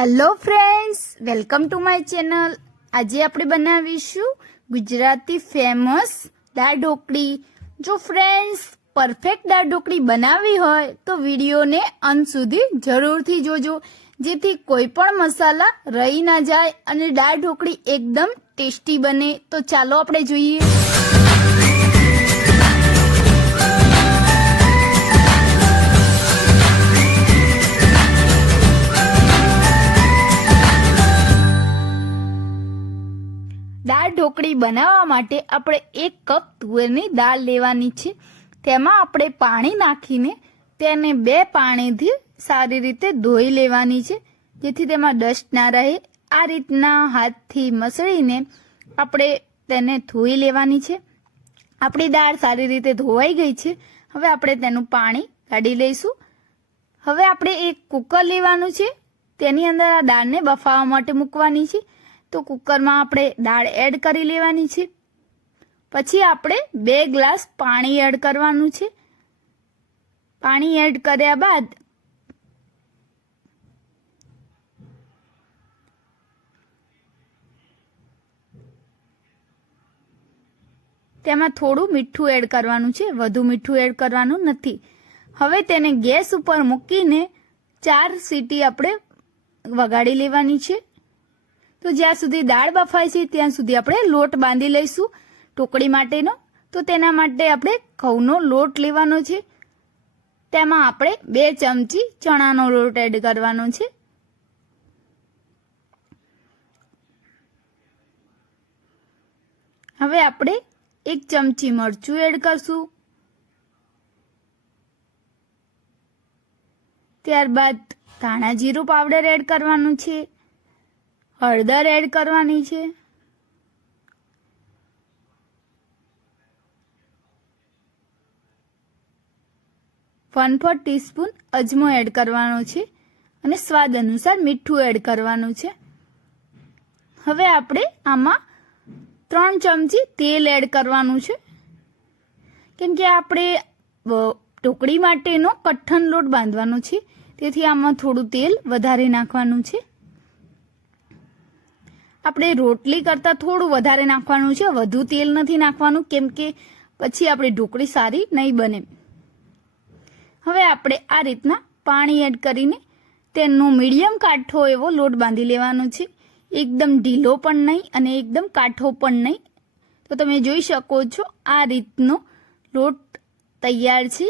Hello friends welcome to my channel આજે આપણે બનાવીશું ગુજરાતી ફેમસ દાળ ઢોકળી જો ફ્રેન્ડ્સ પરફેક્ટ દાળ ઢોકળી બનાવવી હોય, તો વિડીયોને અંત સુધી જરૂરથી જોજો. જેથી કોઈ પણ મસાલા રહી ના જાય અને દાળ ઢોકળી એકદમ ટેસ્ટી બને. તો ચાલો આપણે જોઈએ. ઢોકળી બનાવવા માટે આપણે એક કપ તુવેરની દાળ લેવાની છે. તેમાં આપણે પાણી નાખીને તેને બે પાણીથી સારી રીતે ધોઈ લેવાની છે, જેથી તેમાં ડસ્ટ ના રહે. આ રીતના હાથથી મસળીને આપણે તેને ધોઈ લેવાની છે. આપણી દાળ સારી રીતે ધોવાઈ ગઈ છે. હવે આપણે તેનું પાણી કાઢી લઈશું. હવે આપણે એક કુકર લેવાનું છે. તેની અંદર આ દાળને બફાવવા માટે મૂકવાની છે. તો કુકરમાં આપણે દાળ એડ કરી લેવાની છે. પછી આપણે બે ગ્લાસ પાણી એડ કરવાનું છે. પાણી એડ કર્યા બાદ તેમાં થોડું મીઠું એડ કરવાનું છે. વધુ મીઠું એડ કરવાનું નથી. હવે તેને ગેસ ઉપર મૂકીને ચાર સીટી આપણે વગાડી લેવાની છે. તો જ્યાં સુધી દાળ બફાય છે, ત્યાં સુધી આપણે લોટ બાંધી લઈશું ટોકડી માટેનો. તો તેના માટે આપણે ઘઉંનો લોટ લેવાનો છે. તેમાં આપણે બે ચમચી ચણાનો લોટ એડ કરવાનો છે. હવે આપણે એક ચમચી મરચું એડ કરશું. ત્યારબાદ ધાણા જીરું પાવડર એડ કરવાનું છે. હળદર એડ કરવાની છે. વન ફોર ટીસ્પૂન અજમો એડ કરવાનો છે અને સ્વાદ અનુસાર મીઠું એડ કરવાનું છે. હવે આપણે આમાં ત્રણ ચમચી તેલ એડ કરવાનું છે. કેમ કે આપણે ઢોકળી માટેનો કઠ્ઠન લોટ બાંધવાનો છે. તેથી આમાં થોડું તેલ વધારે નાખવાનું છે. આપણે રોટલી કરતાં થોડું વધારે નાખવાનું છે. વધુ તેલ નથી નાખવાનું, કેમ કે પછી આપણી ઢોકળી સારી નહીં બને. હવે આપણે આ રીતના પાણી એડ કરીને તેનો મીડિયમ કાઠો એવો લોટ બાંધી લેવાનો છે. એકદમ ઢીલો પણ નહીં અને એકદમ કાઠો પણ નહીં. તો તમે જોઈ શકો છો આ રીતનો લોટ તૈયાર છે.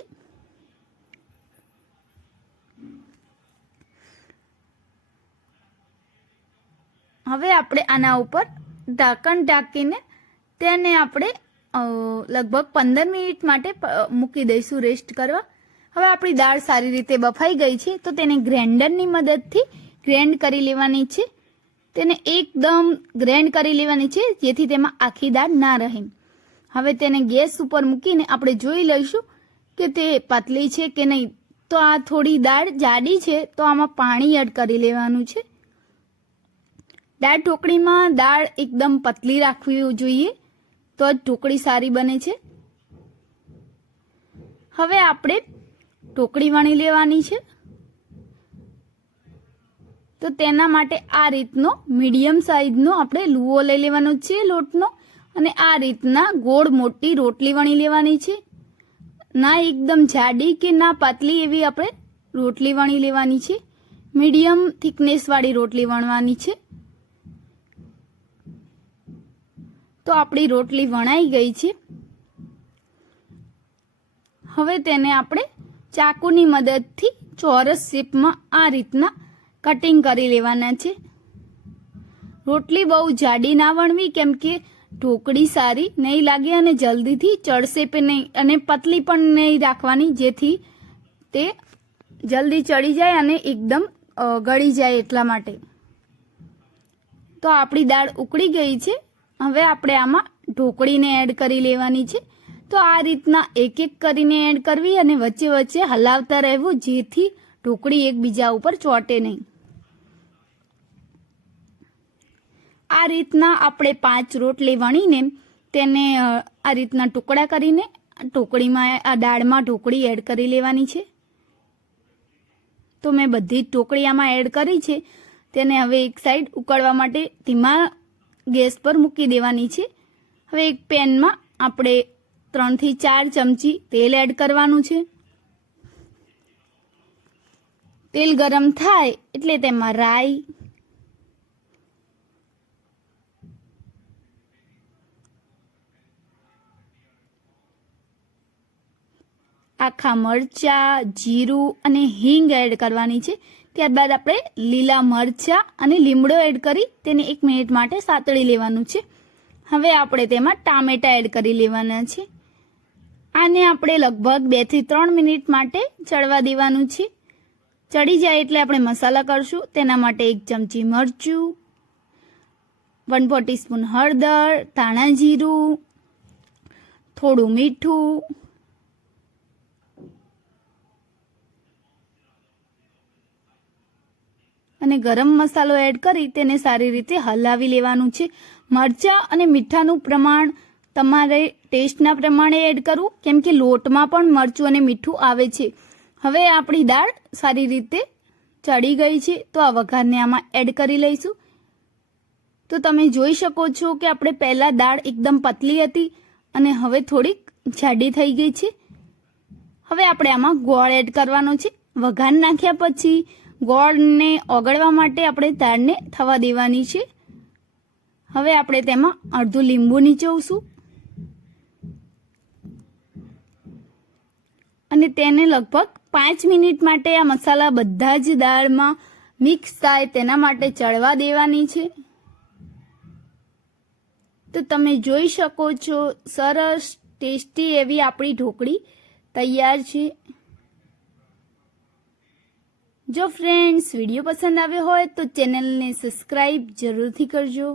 હવે આપણે આના ઉપર ઢાંકણ ઢાંકીને તેને આપણે લગભગ પંદર મિનિટ માટે મૂકી દઈશું રેસ્ટ કરવા. હવે આપણી દાળ સારી રીતે બફાઈ ગઈ છે, તો તેને ગ્રેન્ડરની મદદથી ગ્રેન્ડ કરી લેવાની છે. તેને એકદમ ગ્રેન્ડ કરી લેવાની છે, જેથી તેમાં આખી દાળ ના રહે. હવે તેને ગેસ ઉપર મૂકીને આપણે જોઈ લઈશું કે તે પાતળી છે કે નહીં. તો આ થોડી દાળ જાડી છે, તો આમાં પાણી એડ કરી લેવાનું છે. દાળ ઢોકળીમાં દાળ એકદમ પતલી રાખવી જોઈએ. તો જ ઢોકળી સારી બને છે. હવે આપણે ઢોકળી વણી લેવાની છે. તો તેના માટે આ રીતનો મીડિયમ સાઈઝનો આપણે લુઓ લઈ લેવાનો છે લોટનો અને આ રીતના ગોળ મોટી રોટલી વણી લેવાની છે. ના એકદમ જાડી કે ના પાતલી એવી આપણે રોટલી વણી લેવાની છે. મીડિયમ થિકનેસવાળી રોટલી વણવાની છે. તો આપણી રોટલી વણાઈ ગઈ છે. હવે તેને આપણે ચાકુની મદદથી ચોરસ શેપમાં આ રીતના કટિંગ કરી લેવાના છે. રોટલી બહુ જાડી ના વણવી કેમ કે ઢોકળી સારી નહીં લાગે અને જલ્દીથી ચડશે પણ નહીં અને પતલી પણ નહીં રાખવાની, જેથી તે જલ્દી ચડી જાય અને એકદમ ગળી જાય એટલા માટે. તો આપણી દાળ ઉકળી ગઈ છે. હવે આપણે આમાં ઢોકળીને એડ કરી લેવાની છે. તો આ રીતના એક એક કરીને એડ કરવી અને વચ્ચે વચ્ચે હલાવતા રહેવું, જેથી ઢોકળી એકબીજા ઉપર ચોટે નહીં. આ રીતના આપણે પાંચ રોટલી વણીને તેને આ રીતના ટુકડા કરીને ટોકળીમાં આ દાળમાં ઢોકળી એડ કરી લેવાની છે. તો મેં બધી જ ટોકળી આમાં એડ કરી છે. તેને હવે એક સાઈડ ઉકળવા માટે ધીમા ગેસ પર મૂકી દેવાની છે. હવે એક પેનમાં આપણે ત્રણથી ચાર ચમચી તેલ એડ કરવાનું છે. તેલ ગરમ થાય એટલે તેમાં રાઈ આખા મરચાં, જીરું અને હિંગ એડ કરવાની છે. ત્યારબાદ આપણે લીલા મરચાં અને લીમડો એડ કરી તેને એક મિનિટ માટે સાતળી લેવાનું છે. હવે આપણે તેમાં ટામેટા એડ કરી લેવાના છે. આને આપણે લગભગ બેથી ત્રણ મિનિટ માટે ચડવા દેવાનું છે. ચડી જાય એટલે આપણે મસાલા કરશું. તેના માટે એક ચમચી મરચું વન ફોર ટીસ્પૂન હળદર, ધાણા જીરું, થોડું મીઠું અને ગરમ મસાલો એડ કરી તેને સારી રીતે હલાવી લેવાનું છે. મરચાં અને મીઠાનું પ્રમાણ તમારે ટેસ્ટના પ્રમાણે એડ કરવું, કેમ કે લોટમાં પણ મરચું અને મીઠું આવે છે. હવે આપણી દાળ સારી રીતે ચડી ગઈ છે, તો આ વઘારને આમાં એડ કરી લઈશું. તો તમે જોઈ શકો છો કે આપણે પહેલાં દાળ એકદમ પતલી હતી અને હવે થોડીક જાડી થઈ ગઈ છે. હવે આપણે આમાં ગોળ એડ કરવાનો છે. વઘાર નાખ્યા પછી ગોળને ઓગળવા માટે આપણે તારને થવા દેવાની છે. હવે આપણે તેમાં અડધું લીંબુ નીચોવશું. અને તેને લગભગ પાંચ મિનિટ માટે આ મસાલા બધા જ દાળમાં મિક્સ થાય તેના માટે ચડવા દેવાની છે. તો તમે જોઈ શકો છો, સરસ, ટેસ્ટી એવી આપણી ઢોકળી તૈયાર છે. જો ફ્રેન્ડ્સ વીડિયો પસંદ આવ્યો હોય તો ચેનલને સબસ્ક્રાઈબ જરૂરથી કરજો.